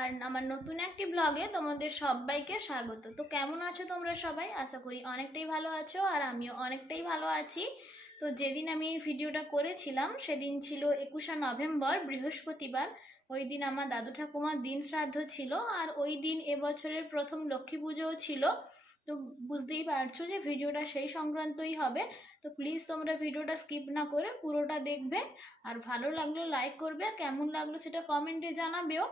আর আমার নতুন একটি ব্লগে তোমাদের সবাইকে স্বাগত। তো কেমন আছো তোমরা সবাই? আশা করি অনেকটাই ভালো আছো, আর আমিও অনেকটাই ভালো আছি। তো যেদিন আমি এই ভিডিওটা করেছিলাম সেদিন ছিল 21শে নভেম্বর, বৃহস্পতিবার। ওই দিন আমার দাদু ঠাকুমার দিন শ্রাদ্ধ ছিল, আর ওই দিন এবছরের প্রথম লক্ষ্মী পুজোও ছিল। তো বুঝতেই পারছো যে ভিডিওটা সেই সংক্রান্তই হবে। তো প্লিজ তোমরা ভিডিওটা স্কিপ না করে পুরোটা দেখবে, আর ভালো লাগলো লাইক করবে, আর কেমন লাগলো সেটা কমেন্টে জানাবেও।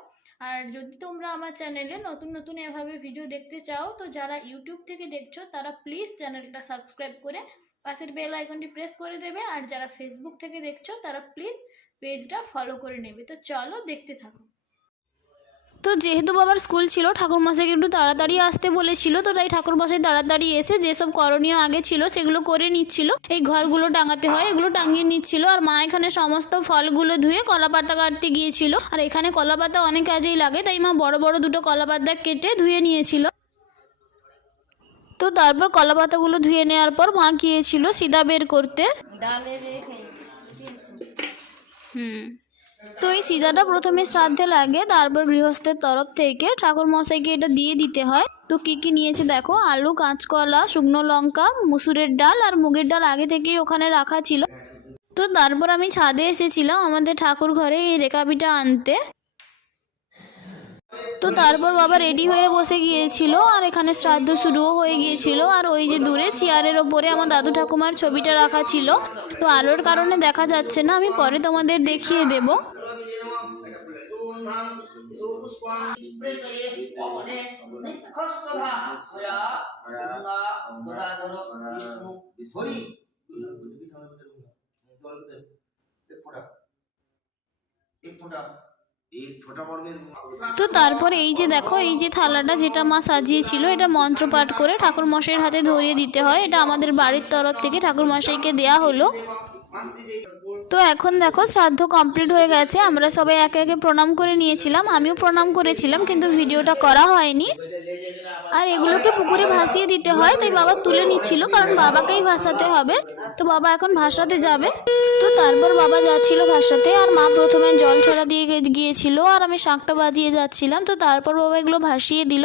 আর যদি তোমরা আমার চ্যানেলে নতুন নতুন এভাবে ভিডিও দেখতে চাও, তো যারা ইউটিউব থেকে দেখছো তারা প্লিজ চ্যানেলটা সাবস্ক্রাইব করে পাশের বেল আইকনটি প্রেস করে দেবে, আর যারা ফেসবুক থেকে দেখছো তারা প্লিজ পেজটা ফলো করে নেবে। তো চলো দেখতে থাকো। তো যেহেতু বাবার স্কুল ছিল, ঠাকুরমশাইকে একটু তাড়াতাড়ি আসতে বলেছিল, তো তাই ঠাকুরমশাই তাড়াতাড়ি এসে যেসব করণীয় আগে ছিল সেগুলো করে নিচ্ছিল। এই ঘরগুলো টাঙাতে হয়, এগুলো টাঙিয়ে নিচ্ছিল। আর মা এখানে সমস্ত ফলগুলো ধুয়ে কলা পাতা কাটতে গিয়েছিল। আর এখানে কলা পাতা অনেক কাজেই লাগে, তাই মা বড় বড় দুটো কলা পাতা কেটে ধুয়ে নিয়েছিল। তো তারপর কলা পাতাগুলো ধুয়ে নেওয়ার পর মা গিয়েছিল সিদা বের করতে। তো এই সিদাটা প্রথমে শ্রাদ্ধে লাগে, তারপর গৃহস্থের তরফ থেকে ঠাকুর মশাইকে এটা দিয়ে দিতে হয়। তো কি কি নিয়েছে দেখো, আলু, কাঁচকলা, শুকনো লঙ্কা, মুসুরের ডাল আর মুগের ডাল আগে থেকেই ওখানে রাখা ছিল। তো তারপর আমি ছাদে এসেছিলাম আমাদের ঠাকুর ঘরে এই রেকাবিটা আনতে। তো তারপর বাবা রেডি হয়ে বসে গিয়েছিল, আর এখানে শ্রাদ্ধ শুরুও হয়ে গিয়েছিল। আর ওই যে দূরে চেয়ারের ওপরে আমার দাদু ঠাকুমার ছবিটা রাখা ছিল। তো আলোর কারণে দেখা যাচ্ছে না, আমি পরে তোমাদের দেখিয়ে দেব। তো তারপরে এই যে দেখো, এই যে থালাটা যেটা মা সাজিয়েছিল, এটা মন্ত্রপাঠ করে ঠাকুর মশাইয়ের হাতে ধরিয়ে দিতে হয়। এটা আমাদের বাড়ির তরফ থেকে ঠাকুর মশাইকে দেয়া হলো। তো এখন দেখো শ্রাদ্ধ কমপ্লিট হয়ে গেছে, আমরা সবাই একে একে প্রণাম করে নিয়েছিলাম, আমিও প্রণাম করেছিলাম, কিন্তু ভিডিওটা করা হয়নি। আর এগুলোকে পুকুরে ভাসিয়ে দিতে হয়, তাই বাবা তুলে নিচ্ছিল, কারণ বাবাকেই ভাসাতে হবে। তো বাবা এখন ভাসাতে যাবে। তো তারপর বাবা যাচ্ছিল ভাসাতে, আর মা প্রথমে জল ছড়া দিয়ে গিয়েছিল, আর আমি শাঁখটা বাজিয়ে যাচ্ছিলাম। তো তারপর বাবা এগুলো ভাসিয়ে দিল।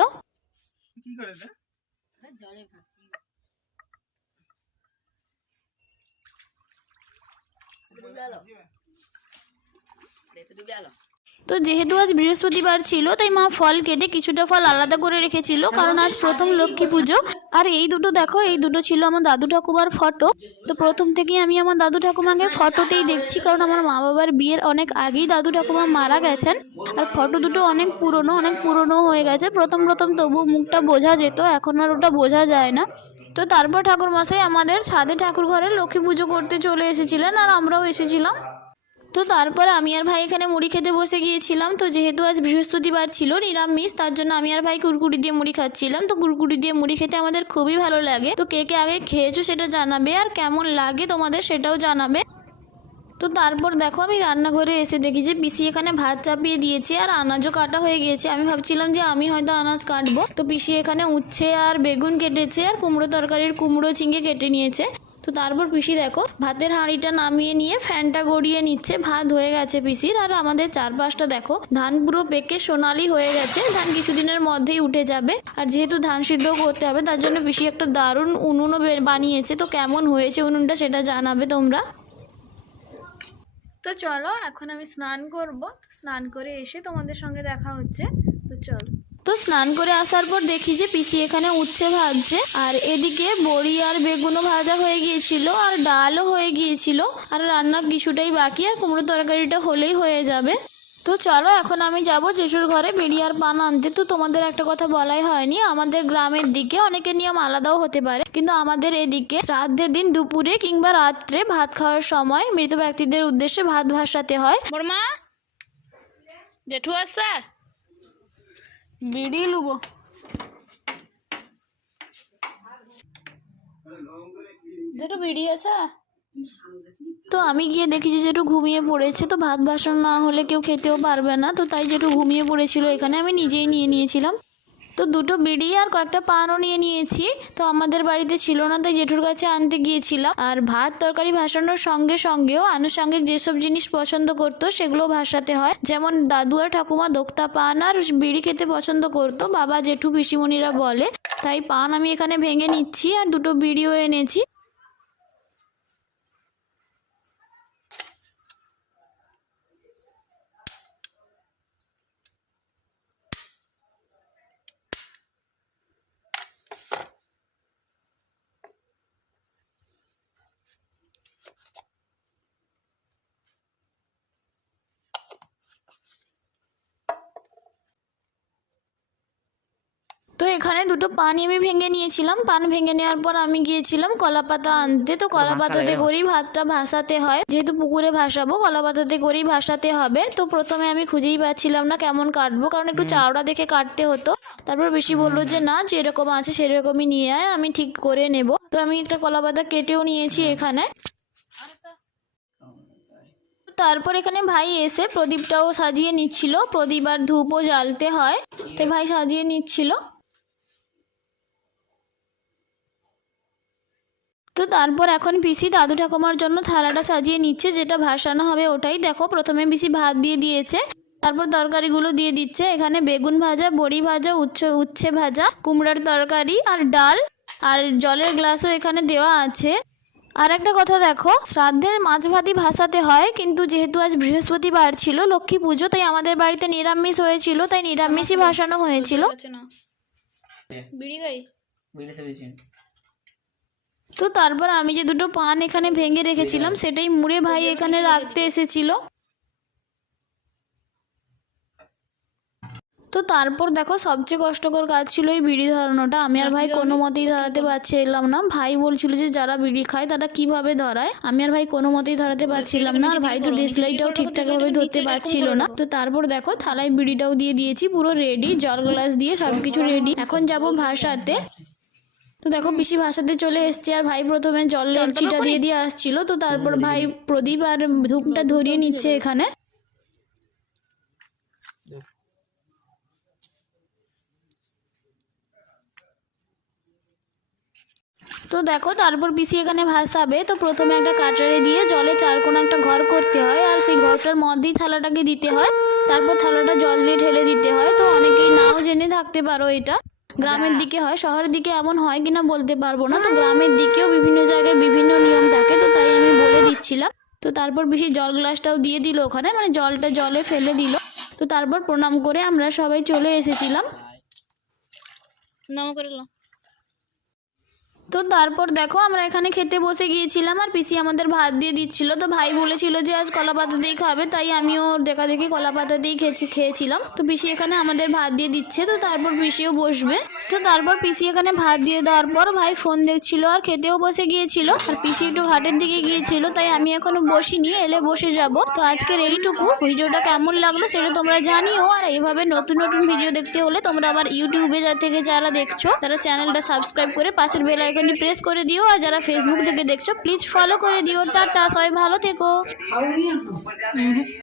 তো যেহেতু আজ বৃহস্পতিবার ছিল, তাই মা ফল কেটে কিছুটা ফল আলাদা করে রেখেছিল, কারণ আজ প্রথম লক্ষ্মী পুজো। আর এই দুটো দেখো, এই দুটো ছিল আমার দাদু ঠাকুমার ফটো। তো প্রথম থেকেই আমি আমার দাদু ঠাকুমাকে ফটোতেই দেখছি, কারণ আমার মা বাবার বিয়ের অনেক আগেই দাদু ঠাকুমা মারা গেছেন। আর ফটো দুটো অনেক পুরনো হয়ে গেছে। প্রথম তবু মুখটা বোঝা যেত, এখন আর ওটা বোঝা যায় না। তো তারপর ঠাকুর মশাই আমাদের ছাদে ঠাকুর ঘরে লক্ষ্মী পুজো করতে চলে এসেছিলেন, আর আমরাও এসেছিলাম। তো তারপর আমি আর ভাই এখানে মুড়ি খেতে বসে গিয়েছিলাম। তো যেহেতু আজ বৃহস্পতিবার ছিল, নিরামিষ, তার জন্য আমি আর ভাই কুরকুরি দিয়ে মুড়ি খাচ্ছিলাম। তো কুরকুরি দিয়ে মুড়ি খেতে আমাদের খুবই ভালো লাগে। তো কে কে আগে খেয়েছো সেটা জানাবে, আর কেমন লাগে তোমাদের সেটাও জানাবে। তো তারপর দেখো, আমি রান্নাঘরে এসে দেখি যে পিসি এখানে ভাত চাপিয়ে দিয়েছে, আর আনাজও কাটা হয়ে গিয়েছে। আমি ভাবছিলাম যে আমি হয়তো আনাজ কাটবো, তো পিসি এখানে উচ্ছে আর বেগুন কেটেছে, আর কুমড়ো তরকারির কুমড়ো ঝিঙে কেটে নিয়েছে। তো তারপর পিসি দেখো ভাতের হাঁড়িটা নামিয়ে নিয়ে ফ্যানটা গড়িয়ে নিচ্ছে। ভাত হয়ে গেছে পিসির। আর আমাদের চারপাশটা দেখো, ধান পুরো পেকে সোনালি হয়ে গেছে, ধান কিছুদিনের মধ্যেই উঠে যাবে। আর যেহেতু ধান সিদ্ধ করতে হবে, তার জন্য পিসি একটা দারুণ উনুনও বানিয়েছে। তো কেমন হয়েছে উনুনটা সেটা জানাবে তোমরা। তো চলো, এখন আমি স্নান করব। স্নান করে এসে তোমাদের সঙ্গে দেখা হচ্ছে। তো চলো। তো স্নান করে আসার পর দেখি যে পিসি এখানে উচ্ছে ভাজছে, আর এদিকে বড়ি আর বেগুনও ভাজা হয়ে গিয়েছিল, আর ডালও হয়ে গিয়েছিল, আর রান্না কিছুটাই বাকি, আর কুমড়ো তরকারিটা হলেই হয়ে যাবে। তো চলো, এখন আমি যাব জেঠুর ঘরে বিড়ি আর পান আনতে। তো তোমাদের একটা কথা বলাই হয়নি, আমাদের গ্রামের দিকে অনেকের নিয়ম আলাদাও হতে পারে, কিন্তু আমাদের এদিকে শ্রাদ্ধের দিন দুপুরে কিংবা রাত্রে ভাত খাওয়ার সময় মৃত ব্যক্তিদের উদ্দেশ্যে ভাত ভাসাতে হয়। বড়মা, জেঠু আসছে, বিড়ি লুবো। জেঠু বিড়ি আছে? তো আমি গিয়ে দেখি যে জেঠু ঘুমিয়ে পড়েছে। তো ভাত বাসন না হলে কেউ খেতেও পারবে না, তো তাই জেঠু ঘুমিয়ে পড়েছিল, এখানে আমি নিজেই নিয়ে নিয়েছিলাম। তো দুটো বিড়ি আর কয়েকটা পানও নিয়ে নিয়েছি। তো আমাদের বাড়িতে ছিল না, তাই জেঠুর কাছে আনতে গিয়েছিলাম। আর ভাত তরকারি ভাসানোর সঙ্গে সঙ্গেও আনুষঙ্গিক যেসব জিনিস পছন্দ করতো সেগুলো ভাসাতে হয়। যেমন দাদু আর ঠাকুমা দোক্তা পান আর বিড়ি খেতে পছন্দ করতো, বাবা জেঠু পিসিমণিরা বলে। তাই পান আমি এখানে ভেঙে নিচ্ছি আর দুটো বিড়িও এনেছি। তো এখানে দুটো পান আমি ভেঙে নিয়েছিলাম। পান ভেঙে নেওয়ার পর আমি গিয়েছিলাম কলা পাতা আনতে। তো কলা পাতাতে করেই ভাতটা ভাসাতে হয়, যেহেতু পুকুরে ভাসাবো কলা পাতাতে করেই ভাসাতে হবে। তো প্রথমে আমি খুঁজেই পাচ্ছিলাম না কেমন কাটবো, কারণ একটু চাওড়া দেখে কাটতে হতো। তারপর বেশি বললো যে না যেরকম আছে সেরকমই নিয়ে আয়, আমি ঠিক করে নেব। তো আমি একটা কলা পাতা কেটেও নিয়েছি এখানে। তারপর এখানে ভাই এসে প্রদীপটাও সাজিয়ে নিচ্ছিল। প্রদীপ আর ধূপও জ্বালতে হয়, তাই ভাই সাজিয়ে নিচ্ছিল। তো তারপর এখন পিসি দাদু ঠাকুমার জন্য থালাটা সাজিয়ে নিচ্ছে, যেটা ভাসানো হবে ওটাই। দেখো প্রথমে পিসি ভাত দিয়ে দিয়েছে, তারপর তরকারিগুলো দিয়ে দিচ্ছে। এখানে বেগুন ভাজা, বড়ি ভাজা, উচ্ছে ভাজা, কুমড়ার তরকারি আর ডাল, আর জলের গ্লাসও এখানে দেওয়া আছে। আর একটা কথা দেখো, শ্রাদ্ধের মাছ ভাতই ভাসাতে হয়, কিন্তু যেহেতু আজ বৃহস্পতিবার ছিল, লক্ষ্মী পুজো, তাই আমাদের বাড়িতে নিরামিষ হয়েছিল, তাই নিরামিষই ভাসানো হয়েছিল। তো তারপর আমি যে দুটো পান এখানে ভেঙে রেখেছিলাম সেটাই মুড়ে ভাই এখানে রাখতে এসেছিল। তো তারপর দেখো সবচেয়ে কষ্টকর কাজ ছিল এই বিড়ি ধরানোটা। আমি আর ভাই কোনো মতেই ধরাতে পারছিলাম না। ভাই বলছিল যে যারা বিড়ি খায় তারা কিভাবে ধরায়, আমি আর ভাই কোনো মতেই ধরাতে পারছিলাম না। আর ভাই তো দেশলাইটাও ঠিকঠাক ভাবে ধরতে পারছিল না। তো তারপর দেখো থালায় বিড়িটাও দিয়ে দিয়েছি, পুরো রেডি, জল গ্লাস দিয়ে সবকিছু রেডি। এখন যাব ভাসাতে। তো দেখো পিসি ভাসাতে চলে এসছে, আর ভাই প্রথমে জলের চিটা দিয়ে দিয়ে আসছিল। তো তারপর ভাই প্রদীপ আর ধূপটা ধরিয়ে নিচ্ছে এখানে। তো দেখো তারপর পিসি এখানে ভাসাবে। তো প্রথমে একটা কাটারে দিয়ে জলে চারকোনা একটা ঘর করতে হয়, আর সেই ঘরটার মধ্যেই থালাটাকে দিতে হয়। তারপর থালাটা জল দিয়ে ঢেলে দিতে হয়। তো অনেকেই নাও জেনে থাকতে পারো, এটা গ্রামের দিকে হয়, শহরের দিকে এমন হয় কিনা বলতে পারবো না। তো গ্রামের দিকেও বিভিন্ন জায়গায় বিভিন্ন নিয়ম থাকে, তো তাই আমি বলে দিচ্ছিলাম। তো তারপর পিসি জল গ্লাসটাও দিয়ে দিল ওখানে, মানে জলটা জলে ফেলে দিল। তো তারপর প্রণাম করে আমরা সবাই চলে এসেছিলাম। নাম করে। তো তারপর দেখো আমরা এখানে খেতে বসে গিয়েছিলাম, আর পিসি আমাদের ভাত দিয়ে দিচ্ছিল। তো ভাই বলেছিল যে আজ কলা পাতা দিয়ে খাবে, তাই আমিও দেখা দেখি কলা পাতা দিয়েই খেয়েছিলাম। তো পিসি এখানে আমাদের ভাত দিয়ে দিচ্ছে। তো তারপর পিসিও বসবে। তো তারপর পিসি এখানে ভাত দিয়ে দেওয়ার পর ভাই ফোন দেখছিল আর খেতেও বসে গিয়েছিল, আর পিসি একটু ঘাটের দিকে গিয়েছিল, তাই আমি এখনো বসিনি, এলে বসে যাব। তো আজকের এইটুকু। ভিডিওটা কেমন লাগলো সেটা তোমরা জানিও। আর এইভাবে নতুন নতুন ভিডিও দেখতে হলে তোমরা আবার ইউটিউবে থেকে যারা দেখছো তারা চ্যানেলটা সাবস্ক্রাইব করে পাশের বেল আইকনটি প্রেস করে দিও। আর যারা ফেসবুক থেকে দেখছো প্লিজ ফলো করে দিও। টাটা, সবাই ভালো থেকো।